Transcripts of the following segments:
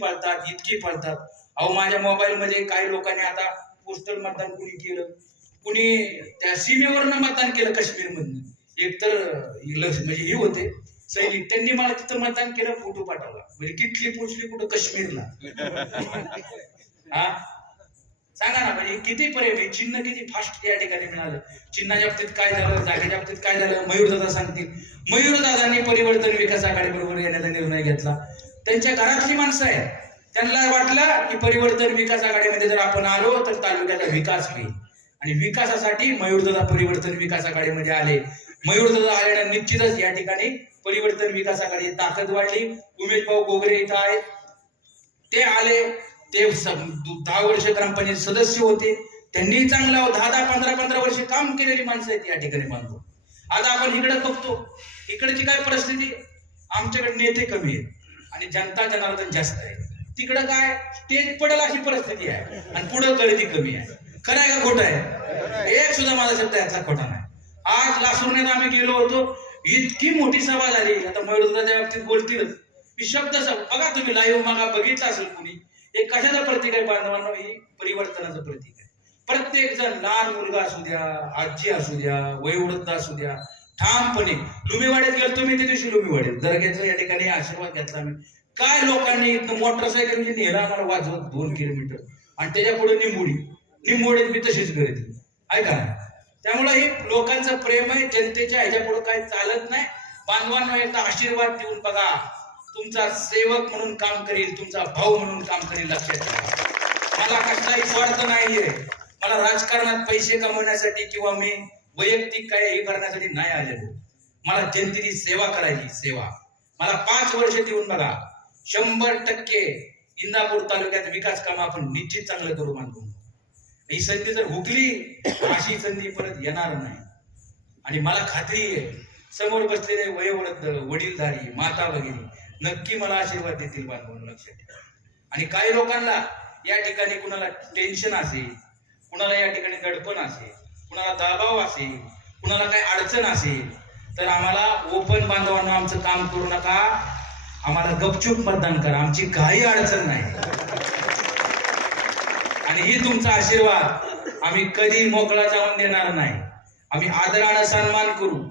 मोठी इतकी पळतात इतकी पळतात अहो माझ्या मोबाईल मध्ये काही लोकांनी आता पोस्टल मतदान कुणी केलं? कुणी त्या सीमेवरनं मतदान केलं काश्मीर मधनं एक तर म्हणजे हे होते. सैनिक त्यांनी मला तिथं मतदान केलं फोटो पाठवला. म्हणजे किटली पोचली कुठं? काश्मीरला. हा? सांगा ना म्हणजे किती प्रेम आहे चिन्ह किती फास्ट या ठिकाणी मिळालं? चिन्हाच्या बाबतीत काय झालं? जागेच्या बाबतीत काय झालं? मयूरदादा सांगतील. मयूरदादांनी परिवर्तन विकास आघाडी बरोबर येण्याचा निर्णय घेतला. त्यांच्या घरातली माणसं आहेत. त्यांना वाटलं की परिवर्तन विकास आघाडीमध्ये जर आपण आलो तर तालुक्याचा विकास होईल. आणि विकासासाठी मयूरदादा परिवर्तन विकास आघाडीमध्ये आले. मयूरदादा आल्यानं निश्चितच या ठिकाणी परिवर्तन विकास आघाडी ताकद वाढली. उमेश भाऊ गोगरे इथं आहेत. ते आले. ते दहा वर्ष ग्रामपंचायत सदस्य होते. त्यांनी चांगलं हो, दहा दहा पंधरा पंधरा वर्ष काम केलेली माणसं आहेत या ठिकाणी बांधून आता आपण इकडे बघतो. इकडची काय परिस्थिती? आमच्याकडे नेते कमी आहेत. आणि जनता जनार्दन जास्त आहे. तिकडं काय? स्टेज पडेल अशी परिस्थिती आहे. आणि पुढं गर्दी कमी आहे. खरं आहे का खोटं आहे? एक सुद्धा माझा शब्द याचा खोटा नाही. आज लासुरण्यात आम्ही गेलो होतो. इतकी मोठी सभा झाली. आता मयूरदाच्या बाबतीत बोलतीलच मी शब्द बघा तुम्ही लाईव्ह मागा बघितलं असेल कुणी? हे कशाचं प्रतीक आहे बांधवांना? ही परिवर्तनाचं प्रतीक आहे. प्रत्येक जण लहान मुलगा असू द्या आजी असू द्या वयोवृद्ध असू द्या ठामपणे. लुमीवाड्यात गेलो तुम्ही त्या दिवशी लुमीवाड्यात दर्ग्याचा या ठिकाणी आशीर्वाद घेतला आम्ही. काय लोकांनी मोटरसायकल नेला आम्हाला वाजवत दोन किलोमीटर. आणि त्याच्या पुढे निंबोडी. निंबोडीत मी तशीच करते ऐका त्यामुळे हे लोकांचं प्रेम आहे जनतेच्या ह्याच्या पुढे काही चालत नाही. बांधवांना एकदा आशीर्वाद देऊन बघा. तुमचा सेवक म्हणून काम करील तुमचा भाऊ म्हणून काम करील लक्षात ठेवा. मला कसलाही स्वार्थ नाहीये. मला राजकारणात पैसे कमवण्यासाठी किंवा मी वैयक्तिक काय हे करण्यासाठी नाही आलेलो. मला जनतेची सेवा करायची सेवा. मला पाच वर्ष देऊन बघा. शंभर टक्के इंदापूर तालुक्यात विकास काम आपण निश्चित चांगलं करू बांधून ही संधी जर हुकली अशी संधी परत येणार नाही. आणि मला खात्री आहे समोर बसलेले वयोवृद्ध वडीलधारी माता वगैरे नक्की मला आशीर्वाद देतील बांधून लक्षात ठेवा. आणि काही लोकांना या ठिकाणी कुणाला टेन्शन असेल कुणाला या ठिकाणी दडपण असेल कुणाला दबाव असेल कुणाला काही अडचण असेल तर आम्हाला ओपन बांधवांना आमचं काम करू नका. आम्हाला गपचूप मतदान करा. आमची काही अडचण नाही. आणि ही तुमचा आशीर्वाद. आम्ही कधी मोकळा जाऊन देणार नाही. आम्ही आदरानं सन्मान करू.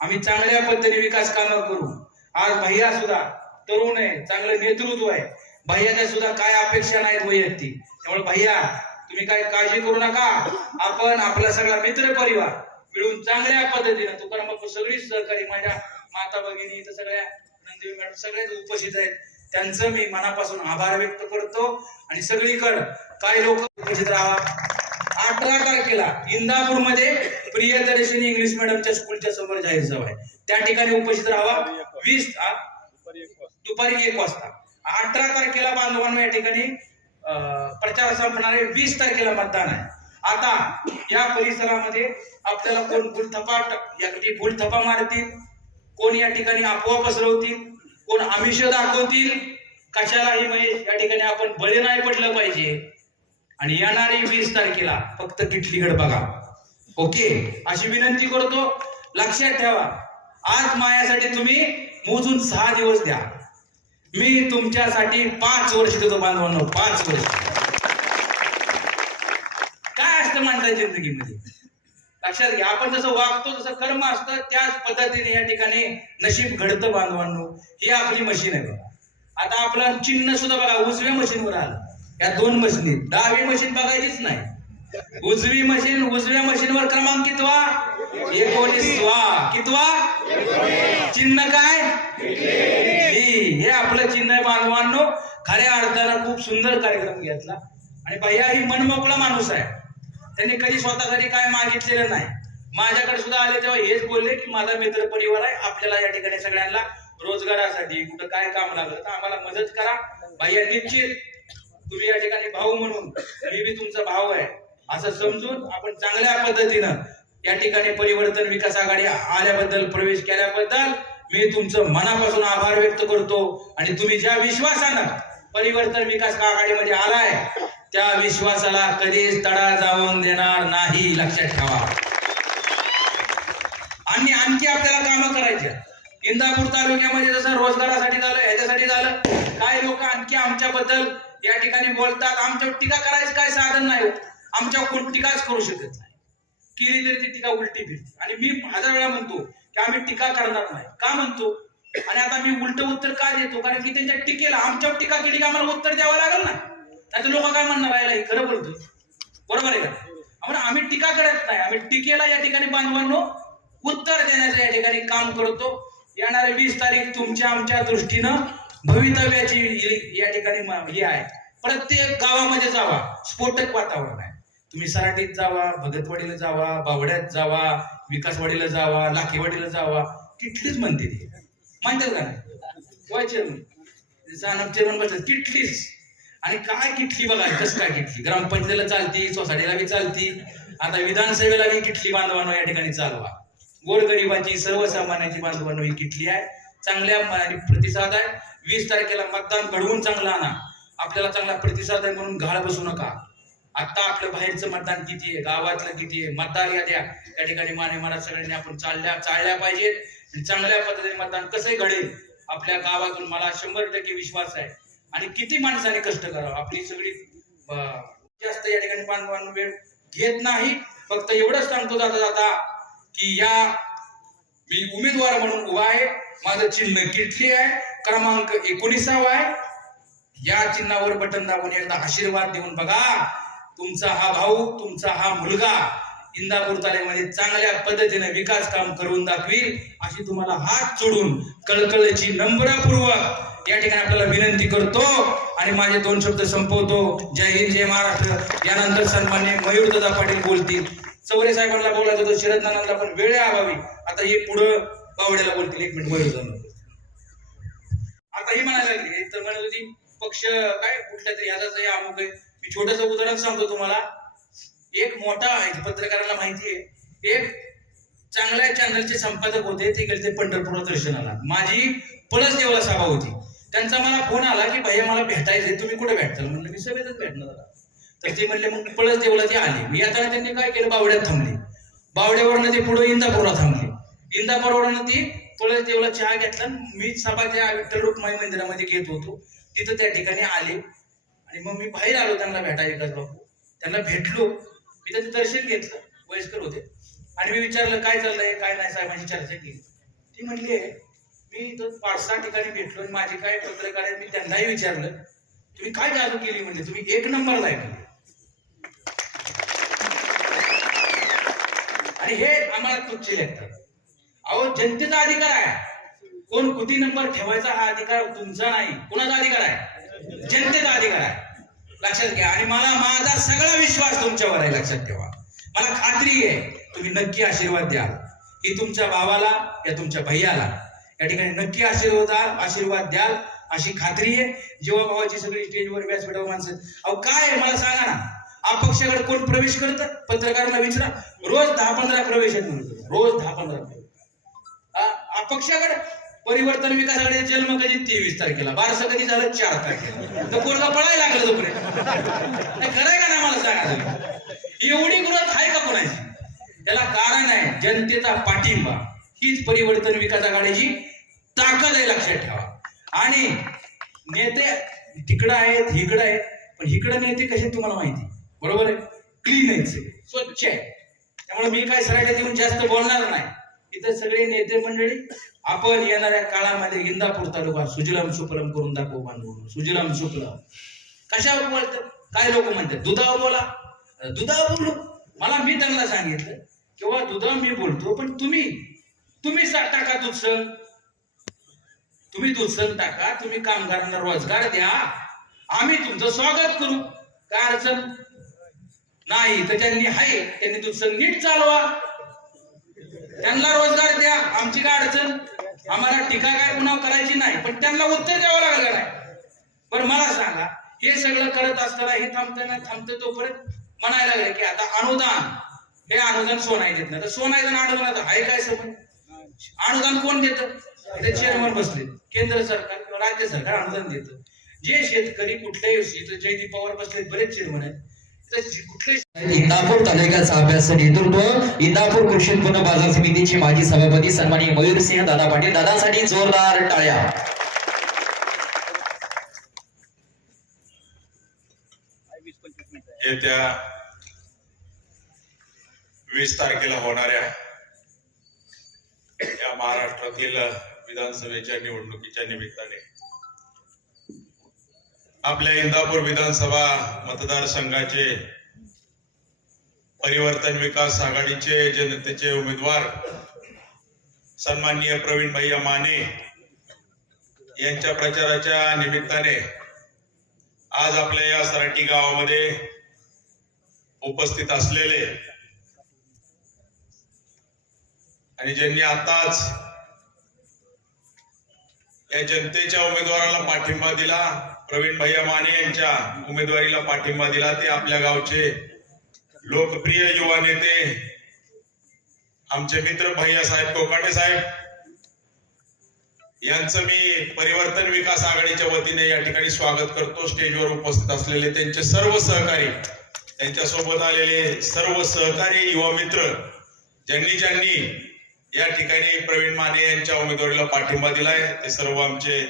आम्ही चांगल्या पद्धतीने विकास कामं करू. आज भैया सुद्धा तरुण आहे चांगलं नेतृत्व आहे. भैयाच्या सुद्धा काय अपेक्षा नाहीत वैयक्तिक. त्यामुळे भैया तुम्ही काय काळजी करू नका. आपण आपला सगळा मित्र परिवार मिळून चांगल्या पद्धतीनं तुकाराम बापू सगळीच सहकारी माझ्या माता भगिनी इथं सगळ्या नंदिनी मॅडम सगळेच उपस्थित आहेत. त्यांचं मी मनापासून आभार व्यक्त करतो. आणि सगळीकडे काय लोक उपस्थित राहा. अठरा तारखेला इंदापूरमध्ये प्रियदर्शनी इंग्लिश मिडियमच्या स्कूलच्या समोर जाहीर सभा आहे. त्या ठिकाणी उपस्थित राहावा वीस दुपारी एक वाजता. अठरा तारखेला बांधवांना या ठिकाणी प्रचार संपणार वीस तारखेला मतदान आहे. आता या परिसरामध्ये आपल्याला कोण भूलथपा यासाठी भूलथपा मारतील कोण या ठिकाणी अफवा पसरवतील कोण आमिष दाखवतील कशालाही म्हणजे या ठिकाणी आपण बळी नाही पडलं पाहिजे. आणि येणारी वीस तारखेला फक्त किटलीगड बघा. ओके? अशी विनंती करतो लक्षात ठेवा. आज मायासाठी तुम्ही मोजून सहा दिवस द्या. मी तुमच्यासाठी पाच वर्ष देतो बांधवांनो पाच वर्ष. काय असतं माणसाच्या जिंदगीमध्ये? लक्षात घ्या आपण जसं वागतो जसं कर्म असतं त्याच पद्धतीने या ठिकाणी नशीब घडतं बांधवांनो. ही आपली मशीन आहे बघा. आता आपलं चिन्ह सुद्धा बघा उजव्या मशीनवर आलं. या दोन मशीनी डावी मशीन बघायचीच नाही. उजवी मशीन उजव्या मशीनवर क्रमांक कितवा? एकोणीसवा. कितवा? चिन्ह काय? हे आपलं चिन्ह आहे बांधवांनो खऱ्या अर्थानं खूप सुंदर कार्यक्रम घेतला. आणि भैया ही मनमोकळा माणूस आहे. त्यांनी कधी स्वतःसाठी काय मागितलेलं नाही. माझ्याकडे सुद्धा आले तेव्हा हेच बोलले की माझा मित्र परिवार आहे. आपल्याला या ठिकाणी सगळ्यांना रोजगारासाठी कुठं काय काम लागलं तर आम्हाला मदत करा. भैया निश्चित तुम्ही या ठिकाणी भाऊ म्हणून मी बी तुमचा भाऊ आहे. असं समजून आपण चांगल्या पद्धतीनं या ठिकाणी परिवर्तन विकास आघाडी आल्याबद्दल प्रवेश केल्याबद्दल मी तुमचं मनापासून आभार व्यक्त करतो आणि तुम्ही ज्या विश्वासानं परिवर्तन विकास आघाडीमध्ये आलाय त्या विश्वासाला कधीच तडा जाऊन देणार नाही लक्षात ठेवा. आणि आणखी आपल्याला कामं करायची इंदापूर तालुक्यामध्ये जसं रोजगारासाठी झालं ह्याच्यासाठी झालं काय लोक आणखी आमच्याबद्दल या ठिकाणी बोलतात. आमच्यावर टीका करायचं काय साधन नाही हो. आमच्यावर कोण टीकाच करू शकत नाही. केली तरी ती टीका उलटी फिरते. आणि मी हजार वेळा म्हणतो की आम्ही टीका करणार नाही. का म्हणतो? आणि आता मी उलट उत्तर का देतो? कारण की त्यांच्या टीकेला आमच्यावर टीका केली की आम्हाला उत्तर द्यावं लागेल ना. त्याचे लोक काय म्हणणार राहिला हे खरं बोलतोय. बरोबर आहे का म्हणून आम्ही टीका करत नाही. आम्ही टीकेला या ठिकाणी बांधवांनो उत्तर देण्याचं या ठिकाणी काम करतो. येणाऱ्या वीस तारीख तुमच्या आमच्या दृष्टीनं भवितव्याची या ठिकाणी हे आहे. प्रत्येक गावामध्ये जावा. स्फोटक वातावरण आहे. तुम्ही सराटीत जावा भगतवाडीला जावा बावड्यात जावा विकासवाडीला जावा लाखेवाडीला जावा किटलीच म्हणते ती. म्हणतात का नाही? चेअरमन जानब चेअरमन बसतात किटलीच. आणि काय किटली बघा कसं काय किटली? ग्रामपंचायतीला चालती सोसायटीला बी चालती. आता विधानसभेला बी किटली बांधवानो या ठिकाणी चालवा गोरगरिबाची सर्वसामान्याची बांधवानो ही किटली आहे. चांगल्या प्रतिसाद आहे. वीस तारखेला मतदान घडवून चांगला आणा. आपल्याला चांगला प्रतिसाद आहे म्हणून घाळ बसू नका. आता आपलं बाहेरचं मतदान किती आहे? गावातलं किती आहे? मतदार याद्या या ठिकाणी माने मला सगळ्यांनी आपण चालल्या चालल्या पाहिजेत चांगल्या पद्धतीने मतदान कसंही घडेल आपल्या गावातून मला शंभर टक्के विश्वास आहे. आणि किती माणसाने कष्ट करावं? आपली सगळी जास्त या ठिकाणी बांधवांना वेळ घेत नाही. फक्त एवढंच सांगतो जाता जाता की या मी उमेदवार म्हणून उभा आहे. माझं चिन्ह किटली आहे. क्रमांक एकोणीसावा आहे. या चिन्हावर बटन दाबून एकदा आशीर्वाद देऊन बघा. तुमचा हा भाऊ तुमचा हा मुलगा इंदापूर तालुक्यामध्ये चांगल्या पद्धतीने विकास काम करून दाखवील अशी तुम्हाला हात जोडून कळकळीची नम्रपूर्वक या ठिकाणी आपल्याला विनंती करतो. आणि माझे दोन शब्द संपवतो. जय हिंद जय महाराष्ट्र. यानंतर सन्मान्य मयूरदादा पाटील बोलतील. चौरे साहेबांना बोलायचं होतं शरद नानांना पण वेळ अभावी. आता हे पुढं बावड्याला बोलतील. एक मिनिट मयूरदादा आता ही म्हणायला लागली. तर म्हणत होती पक्ष काय कुठल्या तरी याचा अमुक आहे. मी छोटस उदाहरण सांगतो तुम्हाला. एक मोठा आहे पत्रकाराला माहिती आहे. एक चांगल्या चॅनलचे संपादक होते ते गेले ते पंढरपूर दर्शनाला माझी पळस देवळा सभा होती. त्यांचा मला फोन आला की भैया मला भेटायचंय तुम्ही कुठे भेटताल म्हणलं मी सभेतच भेटणार तर ते म्हणले मग पळस देवळा ते आले. मी आता त्यांनी काय केलं बावड्यात थांबले. बावड्यावरनं ते पुढे इंदापूरला थांबले. इंदापूरवरनं ती पळस देवळा चहा घेतला मी सभा त्या विठ्ठल रुक्माई मंदिरामध्ये घेत होतो. तिथं त्या ठिकाणी आले. आणि मग मी बाहेर आलो त्यांना भेटायला विकास बाबू त्यांना भेटलो. मी त्याचं दर्शन घेतलं. वयस्कर होते. आणि मी विचारलं काय चाललंय? काय नाही? साहेबांची चर्चा केली. ती म्हणली मी इथं पाच सहा ठिकाणी भेटलो आणि माझे काय पत्रकार आहेत मी त्यांनाही विचारलं तुम्ही काय जादू केली? म्हणजे तुम्ही एक नंबरला आहे आणि हे आम्हाला तुच्छ लेखतात अहो जनतेचा अधिकार आहे. कोण किती नंबर ठेवायचा हा अधिकार तुमचा नाही. कोणाचा अधिकार आहे? जनतेचा अधिकार आहे. लक्षात घ्या. आणि मला माझा सगळा विश्वास तुमच्यावर आहे. लक्षात ठेवा. मला खात्री आहे. तुम्ही नक्की आशीर्वाद द्याल. की तुमच्या भावाला या तुमच्या भैयाला या ठिकाणी नक्की आशीर्वाद आशीर्वाद द्याल अशी खात्री आहे. जेव्हा भावाची सगळी स्टेजवर व्यासपीठावर माणसं अहो काय आहे? मला सांगा ना. अपक्षाकडे कोण प्रवेश करतं? पत्रकारांना विचारा. रोज दहा पंधरा प्रवेश आहेत म्हणतो रोज दहा पंधरा अपक्षाकडे परिवर्तन विकासाकडे जन्म कधी? तेवीस तारखेला. बारसं कधी झालं? चार तारखेला. तर पोरगा पळायला लागलं तोपर्यंत खरंय का नाही मला सांगा तुम्ही? एवढी ग्रोथ आहे का कोणाची? त्याला कारण आहे जनतेचा पाठिंबा. हीच परिवर्तन विकास आघाडीची ताकद आहे लक्षात ठेवा. आणि नेते तिकडं आहेत इकडं आहेत पण इकडं नेते कसे तुम्हाला माहिती? बरोबर आहे? क्लीन आहेत स्वच्छ आहे त्यामुळे मी काय सरायला देऊन जास्त बोलणार नाही. इथं सगळे नेते मंडळी आपण येणाऱ्या काळामध्ये इंदापूर तालुका सुजलाम सुफलम करून दाखवू बांधून सुजलाम सुफलम. कशावर बोलतात? काय लोक म्हणतात? दुधावर बोला. दुधावर बोलू. मला मी त्यांना सांगितलं किंवा दुधावर मी बोलतो पण तुम्ही तुम्ही टाका दूध सण. तुम्ही दूध सण टाका तुम्ही कामगारांना रोजगार द्या. आम्ही तुमचं स्वागत करू. काय अडचण? नाही तर त्यांनी आहे त्यांनी दूध सण नीट चालवा. त्यांना रोजगार द्या आमची काय अडचण? आम्हाला टीका काय पुन्हा करायची नाही पण त्यांना उत्तर द्यावं लागलं नाही? पण मला सांगा हे सगळं करत असताना हे थांबताना थांबतं तोपर्यंत म्हणायला लागले की आता अनुदान हे अनुदान सोनाई देत नाही. तर सोनाई आणि अनुदान आहे काय सगळं अनुदान कोण देत? इथे चेअरमन बसले. केंद्र सरकार किंवा राज्य सरकार अनुदान देतं. जे शेतकरी कुठल्याही जयदीप पवार बसले बरेच चेअरमन आहेत. इंदापूर तालुक्याचा अभ्यास नेतृत्व इंदापूर कृषी उत्पन्न बाजार समितीचे माजी सभापती सन्मानी मयूर सिंह दादा पाटील दादासाठी जोरदार टाळ्या. येत्या वीस तारखेला होणाऱ्या या महाराष्ट्रातील विधानसभेच्या निवडणुकीच्या निमित्ताने आपल्या इंदापूर विधानसभा मतदारसंघाचे परिवर्तन विकास आघाडीचे जनतेचे उमेदवार सन्माननीय प्रवीण भैया माने यांच्या प्रचाराच्या निमित्ताने आज आपल्या या सराटी गावामध्ये उपस्थित असलेले आणि ज्यांनी आताच या जनतेच्या उमेदवाराला पाठिंबा दिला. प्रवीण भैया माने यांच्या उमेदवारीला पाठिंबा दिला ते आपल्या गावचे लोकप्रिय युवा नेते. आमचे मित्र भैया साहेब कोकाटे साहेब. यांचं मी परिवर्तन विकास आघाडीच्या वतीने या ठिकाणी स्वागत करतो. स्टेजवर उपस्थित असलेले त्यांचे सर्व सहकारी त्यांच्यासोबत आलेले सर्व सहकारी युवा मित्र ज्यांनी ज्यांनी या ठिकाणी प्रवीण माने यांच्या उमेदवारीला पाठिंबा दिलाय. ते सर्व आमचे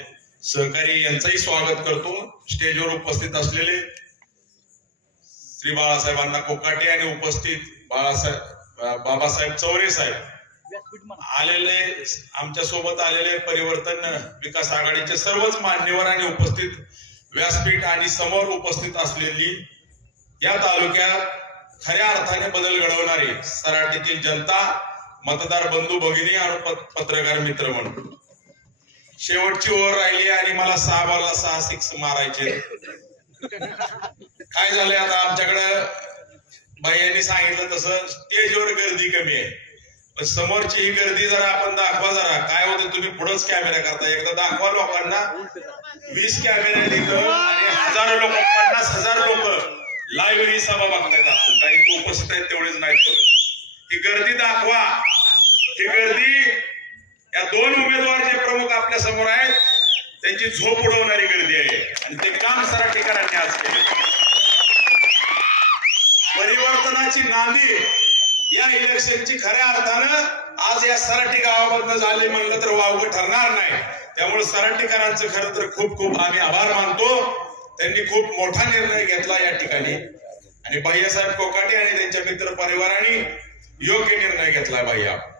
सहकारी यांचंही स्वागत करतो. स्टेजवर उपस्थित असलेले श्री बाळासाहेबांना कोकाटे आणि उपस्थित बाळासाहेब बाबासाहेब चौरे साहेब. आलेले आमच्यासोबत आलेले परिवर्तन विकास आघाडीचे सर्वच मान्यवर आणि उपस्थित व्यासपीठ आणि समोर उपस्थित असलेली या तालुक्यात खऱ्या अर्थाने बदल घडवणारी सराटीतील जनता मतदार बंधू भगिनी आणि पत्रकार मित्र म्हणून. शेवटची ओव्हर राहिली आणि मला सहा बॉलला सहा सिक्स मारायचे. काय झालंय आता आमच्याकडं? बाईंनी सांगितलं तसं स्टेजवर गर्दी कमी आहे. पण समोरची ही गर्दी जरा आपण दाखवा जरा. काय होते तुम्ही पुढंच कॅमेरा करता एकदा दाखवा लोकांना. वीस कॅमेरा आणि हजारो लोक पन्नास हजार लोक लाईव्ह ही सभा बघतायत आपण. काही उपस्थित आहेत तेवढेच नाहीत ही गर्दी दाखवा. ही गर्दी या दोन उमेदवार जे प्रमुख आपल्यासमोर आहेत त्यांची झोप उडवणारी गर्दी आहे. आणि ते काम सराठीकरांनी आज केले. परिवर्तनाची नांदी या इलेक्शनची खऱ्या अर्थानं आज या सराठी गावामधनं झाले म्हणलं तर वावग ठरणार नाही. त्यामुळे सराटीकरांचं खरं तर खूप खूप आम्ही आभार मानतो. त्यांनी खूप मोठा निर्णय घेतला या ठिकाणी. आणि भैयासाहेब कोकाटे आणि त्यांच्या मित्र परिवाराने योग्य निर्णय घेतला भैया.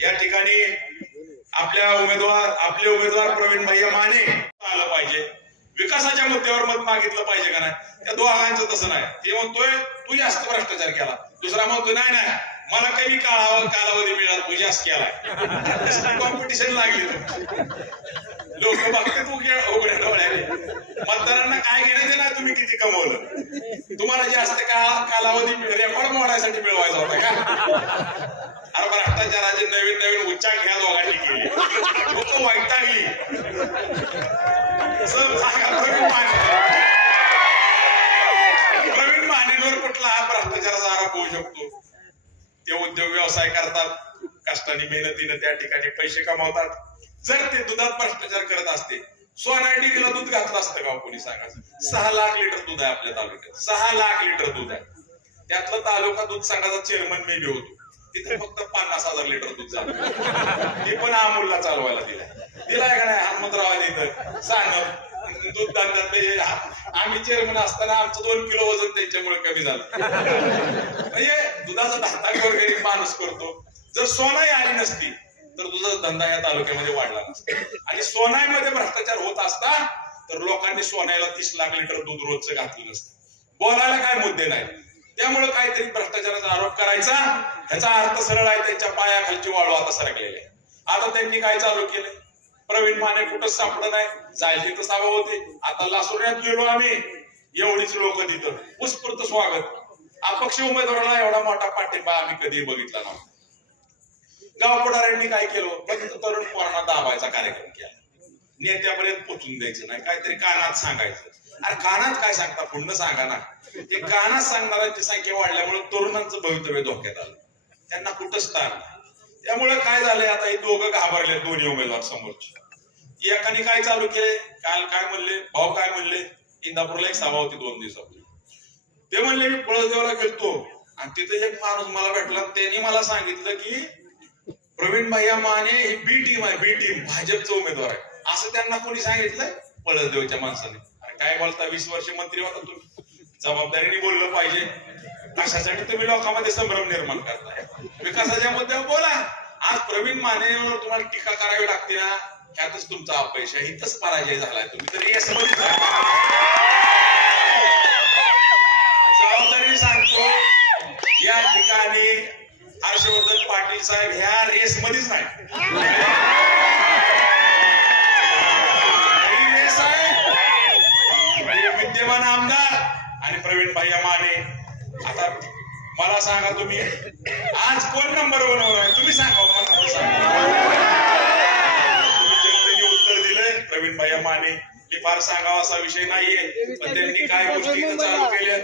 या ठिकाणी आपल्या उमेदवार आपले उमेदवार प्रवीण भैया माने आलं पाहिजे. विकासाच्या मुद्द्यावर मत मागितलं पाहिजे का नाही? त्या दोघांचं तसं नाही. ते म्हणतोय तू जास्त भ्रष्टाचार केला. दुसरा म्हणतोय नाही नाही मला कमी काळावर कालावधी मिळाला तू जास्त केला कॉम्पिटिशन लागली. लोक बघते तू उघड्या डोळ्याने. मतदारांना काय घेणं नाही तुम्ही किती कमवलं? तुम्हाला जास्त काळ कालावधी रेकॉर्ड मोडायसाठी मिळवायचा होता का? अरे भ्रष्टाचाराचे नवीन नवीन उच्चार ह्या दोघांनी केले. लोक वैतागली प्रवीण मानेवर कुठला हा भ्रष्टाचाराचा आरोप होऊ शकतो? ते उद्योग व्यवसाय करतात कष्टाने मेहनतीने त्या ठिकाणी पैसे कमावतात. जर ते दुधात भ्रष्टाचार करत असते सोनायडीला दूध घातलं असतं का हो कोणी सांगायचं? सहा लाख लिटर दूध आहे आपल्या तालुक्यात. सहा लाख लिटर दूध आहे. त्यातलं तालुका दूध संघाचा चेअरमन मी होतो. तिथे फक्त पन्नास हजार लिटर दूध चालतं ते पण अमूलला चालवायला दिलाय दिलाय का नाही? हनुमंतरावाने इथं. सांग. दूध धंद्यात आम्ही चेअरमन असताना आमचं दोन किलो वजन त्यांच्यामुळे कमी झालं. म्हणजे दुधाचा धंदा वगैरे माणूस करतो. जर सोनाई आली नसती तर दुधाचा धंदा या तालुक्यामध्ये वाढला नसता. आणि सोनाईमध्ये भ्रष्टाचार होत असता तर लोकांनी सोन्याला तीस लाख लिटर दूध रोजचं घातलं नसतं. बोलायला काय मुद्दे नाही त्यामुळे काहीतरी भ्रष्टाचाराचा आरोप करायचा. ह्याचा अर्थ सरळ आहे त्यांच्या पायाखालची वाळू आता सरकलेली आहे. आता त्यांनी काय चालू केलं प्रवीण माने कुठं सापडत नाही. जायचे तर सावा होते. आता लासुऱ्यात गेलो आम्ही. एवढीच लोक तिथं. उत्स्फूर्त स्वागत. अपक्ष उमेदवाराला एवढा मोठा पाठिंबा आम्ही कधी बघितला नव्हता. गाव पुढाऱ्यांनी काय केलं? फक्त तरुण पोरांना दाबायचा कार्यक्रम केला. नेत्यापर्यंत पोचून द्यायचं नाही. काहीतरी कानात सांगायचं. अरे कानात काय सांगता पुन्हा सांगा ना. ते कानात सांगणाऱ्यांची संख्या वाढल्यामुळे तरुणांचं भवितव्य धोक्यात आलं. त्यांना कुठं स्थान नाही. त्यामुळे काय झालंय आता हे दोघं घाबरले दोन्ही उमेदवार समोरचे. एकाने काय चालू केले काल काय म्हणले? भाऊ काय म्हणले? इंदापूरला एक सभा होती दोन दिवसापूर्वी. ते म्हणले मी पळसदेवला गेलतो. आणि तिथे एक माणूस मला भेटला. त्यांनी मला सांगितलं की प्रवीण भैया माने ही बी टीम आहे बी टीम भाजपचा उमेदवार आहे. असं त्यांना कोणी सांगितलं पळसदेवच्या माणसाने. काय बोलता वीस वर्ष मंत्री होता तुम्ही जबाबदारीने बोललं पाहिजे. कशासाठी तुम्ही लोकांमध्ये संभ्रम निर्माण करताय? विकासाच्या मुद्द्यावर बोला. आज प्रवीण मानेवर तुम्हाला टीका करावी लागते ना ह्यातच तुमचा अपयश आहे इथंच पराजय झालाय तुम्ही. तरी म्हणजे या समजून जबाबदारी सांगतो या ठिकाणी हर्षवर्धन पाटील साहेब ह्या रेस मध्येच नाही. भाई माने आता मला सांगा तुम्ही आज कोण नंबर वन वर आहे? तुम्ही सांगा हो, मला तुम्ही जनतेने उत्तर दिलंय प्रवीण भाई माने की फार सांगावा असा विषय नाहीये. पण त्यांनी काय गोष्टी चालू केल्या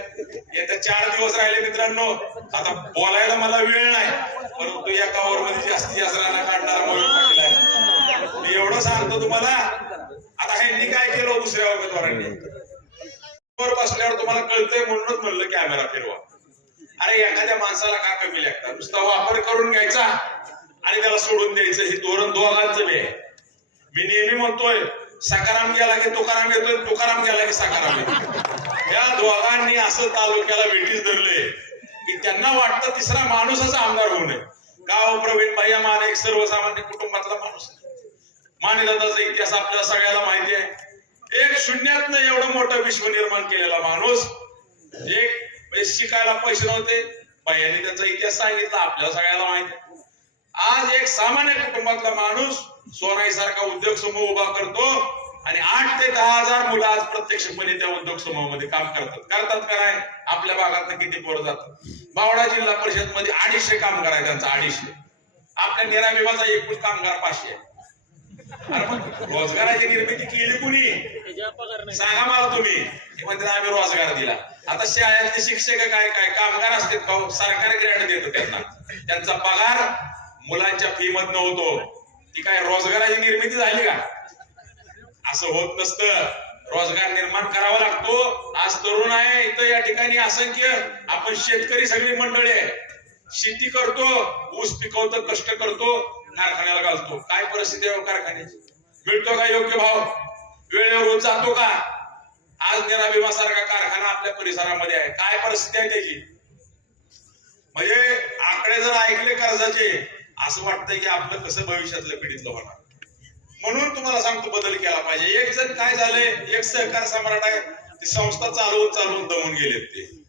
येत्या चार दिवस राहिले मित्रांनो. आता बोलायला मला वेळ नाही. परंतु एका कावर मध्ये जास्तीत जास्त राहणार काढणारा मयूर पाटील आहे मी एवढं सांगतो तुम्हाला आता ह्यांनी काय केलं हो दुसऱ्या उमेदवारांनी वर बसल्यावर तुम्हाला कळतंय म्हणूनच म्हणलं कॅमेरा फिरवा. अरे एखाद्या माणसाला का कमी लागतात नुसता वापर करून घ्यायचा आणि त्याला सोडून द्यायचं. हे धोरण दोघांचं बी आहे. मी नेहमी म्हणतोय सकाराम गेला की तुकाराम येतोय तुकाराम गेला की सकाराम येतोय. या दोघांनी असं तालुक्याला वेटीस धरले की त्यांना वाटतं तिसरा माणूसच आमदार होऊ नये. गाव हो प्रवीण भाई? माने एक सर्वसामान्य कुटुंबातला माणूस माने दादाचा इतिहास आपल्याला सगळ्याला माहिती आहे. एक शून्यातनं एवढं मोठं विश्व निर्माण केलेला माणूस एक म्हणजे शिकायला पैसे नव्हते. बायांनी त्यांचा इतिहास सांगितला आपल्याला सगळ्याला माहिती. आज एक सामान्य कुटुंबातला माणूस सोनाई सारखा उद्योग समूह उभा करतो आणि आठ ते दहा हजार मुलं आज प्रत्यक्षपणे त्या उद्योग समूहामध्ये काम करतात. करतात काय आपल्या भागात किती पोरं जातात? बावडा जिल्हा परिषदमध्ये अडीचशे कामगार आहे त्यांचा अडीचशे. आपल्या निराविभाचा विभागाचा एकूण कामगार पाचशे. आहे. अरे मग रोजगाराची निर्मिती केली कुणी? सांगा मला तुम्ही. हे म्हणतात आम्ही रोजगार दिला. आता शाळेतले शिक्षक काय काय कामगार असतात का हो? सरकार ग्रँड देतं त्यांना. त्यांचा पगार मुलांच्या फी मधनं होतो. ती काय रोजगाराची निर्मिती झाली का? असं होत नसतं. रोजगार निर्माण करावा लागतो. आज तरुण आहे इथं या ठिकाणी असंख्य आपण शेतकरी सगळी मंडळी आहे. शेती करतो ऊस पिकवतो कष्ट करतो. कारखान्याला घालतो. काय परिस्थिती आहे हो कारखान्याची? मिळतो का योग्य भाव? वेळेवर जातो का? आज निराभिमा सारखा कारखाना आपल्या परिसरामध्ये आहे. काय परिस्थिती आहे त्याची? म्हणजे आकडे जर ऐकले कर्जाचे असं वाटतंय की आपलं कसं भविष्यातलं पिढीतलं होणार. म्हणून तुम्हाला सांगतो बदल केला पाहिजे. एक जण काय झालंय? एक सहकार सम्राट आहे. ती संस्था चालवून चालवून दमून गेलेत ते.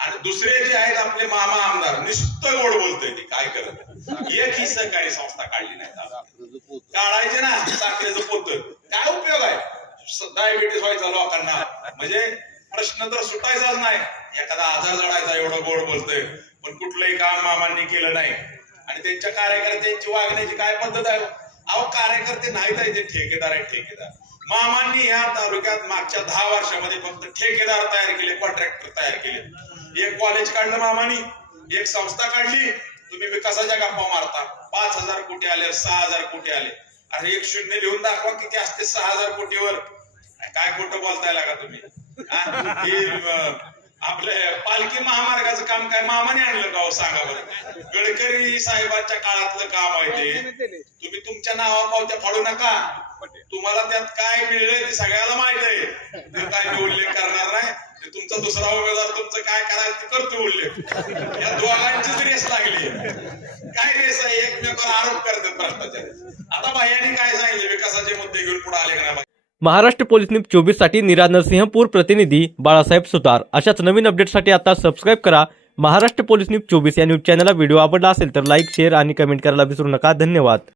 आणि दुसरे जे आहेत आपले मामा आमदार निश्चित गोड बोलतोय ते काय करत एक ही सहकारी संस्था काढली नाही. काढायचे ना साखरेचं पोत काय उपयोग आहे? डायबिटीस व्हायचा लोकांना. म्हणजे प्रश्न तर सुटायचाच नाही. एखादा आजार जडायचा एवढं गोड बोलतोय. पण कुठलंही काम मामांनी केलं नाही. आणि त्यांच्या कार्यकर्त्यांची वागण्याची काय पद्धत आहे? अहो कार्यकर्ते नाहीत आहे ते ठेकेदार आहेत ठेकेदार. मामांनी ह्या तालुक्यात मागच्या दहा वर्षामध्ये फक्त ठेकेदार तयार केले कॉन्ट्रॅक्टर तयार केले. एक कॉलेज काढलं मामानी एक संस्था काढली तुम्ही विकासाच्या गप्पा मारता. पाच हजार कोटी आले सहा हजार कोटी आले. अरे एक शून्य लिहून दाखवा किती असते सहा हजार कोटीवर. काय खोटं बोलताय लागा तुम्ही? आपले पालखी महामार्गाचं काम काय? मामाने आणलं का हो? सांगा बरं. गडकरी साहेबांच्या काळातलं काम आहे ते. तुम्ही तुमच्या नावा पावत्या फाडू नका. तुम्हाला त्यात काय मिळलंय ते सगळ्याला माहीत आहे. काय उल्लेख करणार नाही. तुमचा दुसरा उमेदवार तुमचं काय करायचं करतो उल्लेख या दोघांचीच रेस लागली काय रेस आहे एकमेकावर आरोप करतात भ्रष्टाचार. आता भाईयांनी काय सांगितले? विकासाचे मुद्दे घेऊन पुढे आले का महाराष्ट्र पोलीस न्यूज चोवीससाठी निरा नरसिंहपूर प्रतिनिधी बाळासाहेब सुतार. अशाच नवीन अपडेटसाठी आता सबस्क्राईब करा. महाराष्ट्र पोलीस न्यूज चोवीस या न्यूज चॅनलला व्हिडिओ आवडला असेल तर लाईक शेअर आणि कमेंट करायला विसरू नका. धन्यवाद.